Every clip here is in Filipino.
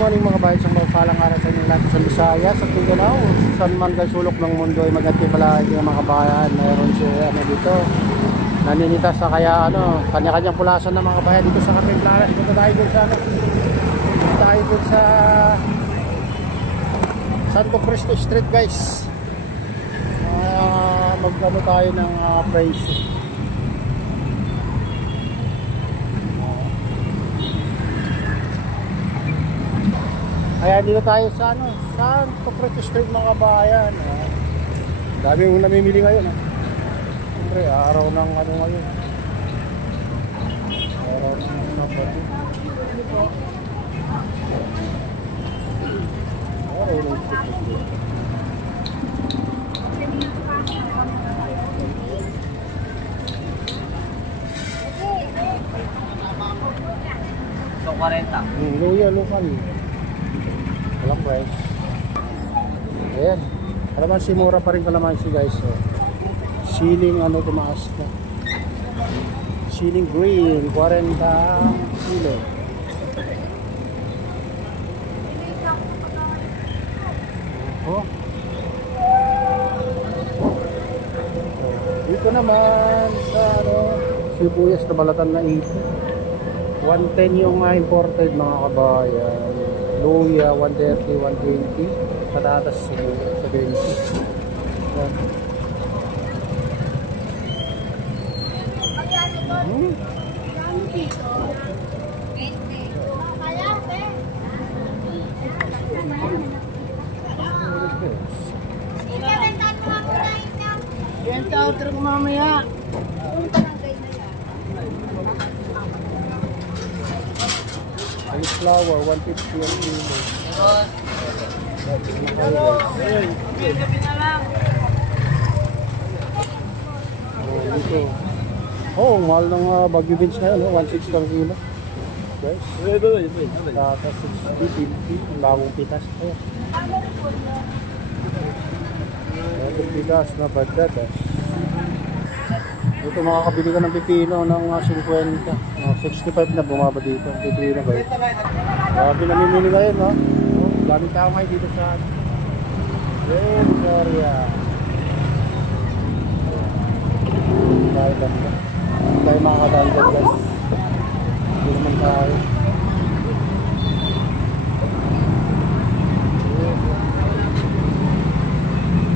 morning mga bayan, sa maupalang araw sa inyo lahat sa Visayas, sa Mindanao, saan man kayo sulok ng mundo ay magati pala yung mga bayan. Mayroon siya dito naninitas sa kaya kanya-kanyang pulasan ng mga bayan dito sa Carmen Planas. Punta tayo dun sa Santo Cristo Street guys. Magkano tayo ng presyo. Ayan, dito tayo sa Santo Cristo Street mga bayan. Dami yung namimili ngayon. Siyempre, araw ng ngayon. Araw ng Sabado. Araw ng Sabado. So, 40. Luya, lokal. Walang price. Ayan. Kalamansi, mura pa rin kalamansi guys. Siling tumaas na. Siling green, 40 kilo. Dito naman sa sibuyas na balatan na ito. 110 yung imported mga kabayan. Luya 130, 120. Patatas 70. Yan. Order ko mamaya. Ice flower 150 ang kilo. Dito. Mahal ng Baguio beans ngayon, 160 per kilo. Guys. Tapos 60, bagong pitas. Bagong pitas na badadas. Dito makakabili ka ng pipino ng 50. 65 na bumaba dito. Pipino guys. Grabe namimili ngayon daming tao ngayon dito sa Victoria. Tayo makakadaan dyan guys. Hindi naman tayo.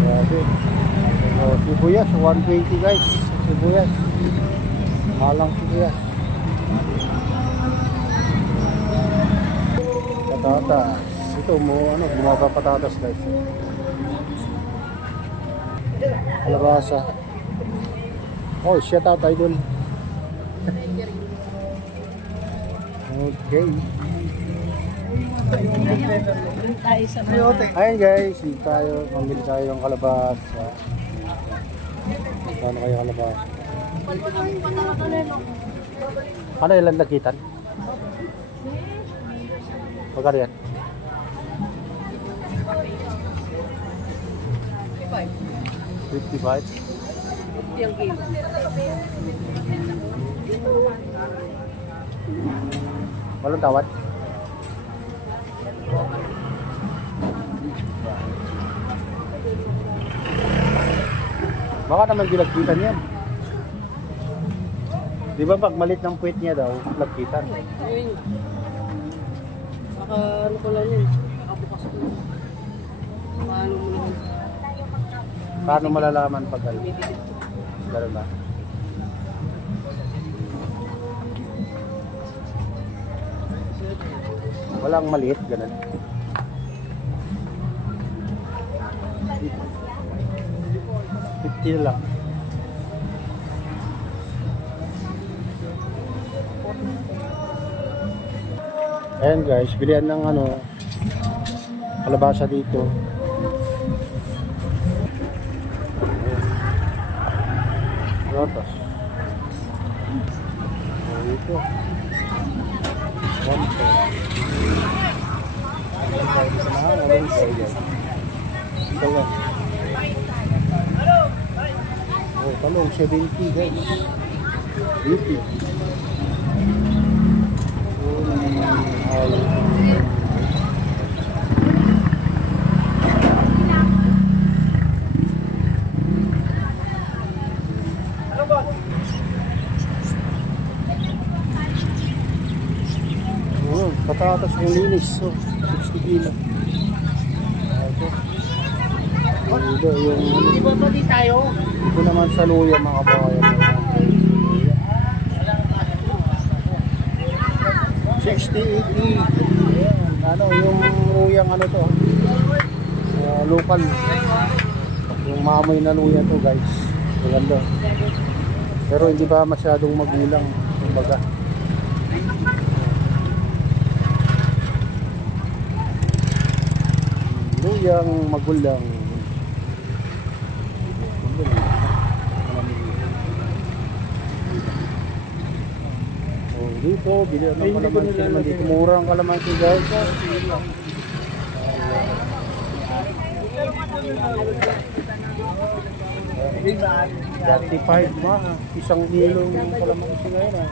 Grabe. Sibuyas 120 guys. Sibuyas. Malang sibuyas. Patatas. Ito bumaba patatas guys. Kalabasa. Siya tatay dun. Okay. Ayan guys, mamili tayo ng kalabasa. Ano kayo kalabasa? Ano ilan lagitan? Magkano yan? 55. 50 ang kilo. Walang tawad? Baka naman dilagkitan yan. Di ba pag malit ng puwit niya daw, lagkitan? Baka ko lang yun. Nakabukas ko. Paano mo naman? Paano malalaman pag gano'n ba? Walang maliit, gano'n. 50 lang. Ayan guys, bilihan ng kalabasa dito. Rotos. Ito. 1 talong 70 guys. Beauty. Yung linis, so 60 kilo. Ito. Ito yung ito naman sa luya mga kabayan. 60, 80. Ano yung luyang ano to? Local. Yung mamoy na luya to guys. Maganda. Pero hindi pa masyadong magulang, kumbaga. Luyang magulang. Oh, dito, bilihan ng kalamansi naman dito. Mura ang kalamansi guys. 35 ma, isang kilo ng kalamansi ngayon ah.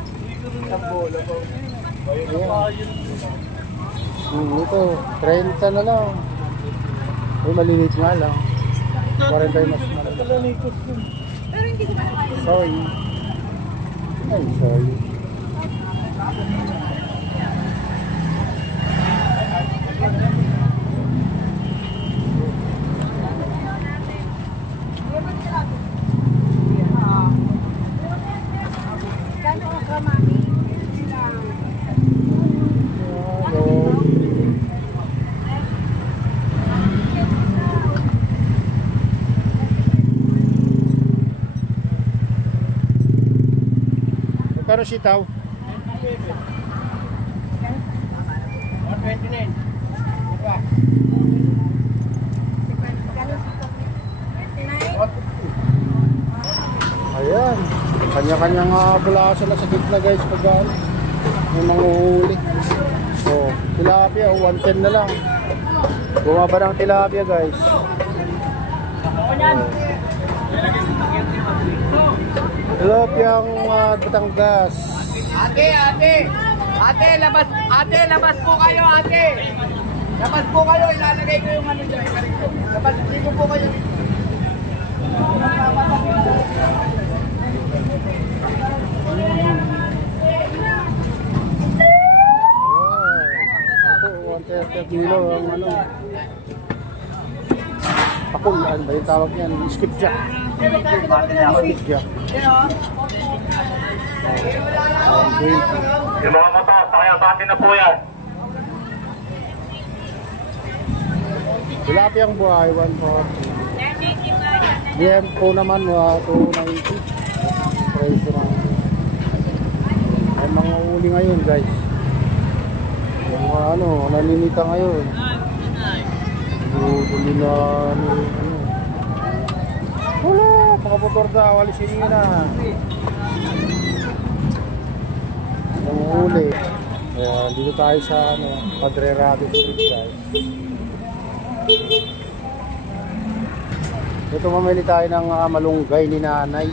Ito, 30 na lang. Ay, maliliit nga lang. 40 mas maliliit. Pero hindi ko kaya. Sorry. Ay, sorry. Pero sitaw. 129. Ayan. Kanya-kanyang bulasan na sa gitna guys pag may mga uhuli. So, tilapia 110 na lang. Bumaba ng tilapia guys. Tilapiyang Batangas. Ate, labas po kayo, ate. Labas po kayo, ilalagay ko yung ano dyan. Labas po kayo. Ito, 130 kilo ang ano. Pakul, ano ba yung tawag niyan? Skipjack. Skipjack. Yung mga motor, pakiabati na po yan. Tilapiyang buhay, 140. DM po naman, 290. Price ng ay mga uli ngayon guys. Yung ano, naninita ngayon. Uli na ano. Wala, mga motor daw, alisin nyo na. Yung uli. Kaya dito tayo sa ano, Padre Rabbit Street guys. Ito mamili tayo ng malunggay ni nanay.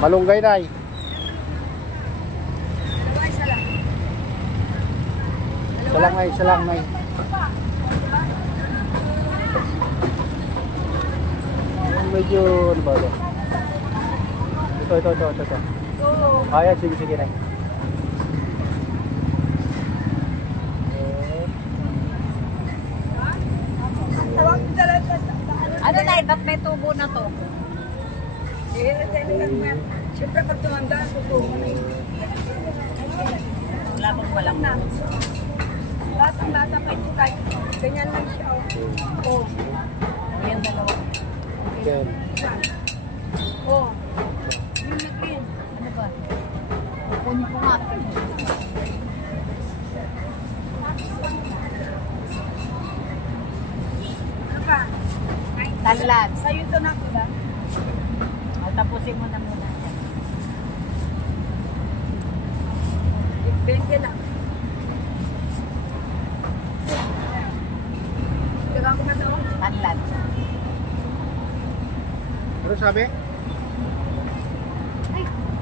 Malunggay nay. Isa lang nay. Medyo ano ba ito? Ito. Ayan, sige nay. Ano na, ba't may tubo na to? Siyempre pag tumanda, tutubo na yun. Wala bang walang na. Lahat ang nasa pa ito tayo. Ganyan lang siya. Oh. Yan dalawa. Okay. Oh. Yung green. Ano ba? Kunin ko nga. Ano ba? Tanlan. Sa'yo ito na ko ba? O, tapusin mo na muna. 20 lang. Gawin ko na ito. Tanlan. Ano sabi?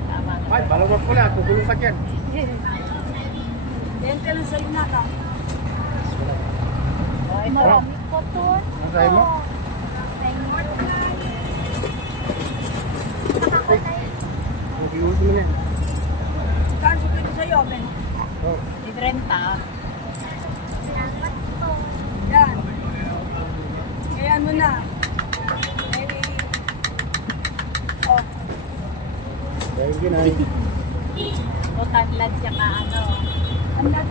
Tama na. Ay, balawag ko lang. Tutulong ka dyan. 20 lang sa'yo na ka. Ay, marami ko to. Ano sabi mo? Mag-iusin mo na yan. Saan sukin ko sa'yo, Ben? Oh. Librenta. mo na. Oh, Thank you, Nay. o tanlad tsaka ano. Tanlad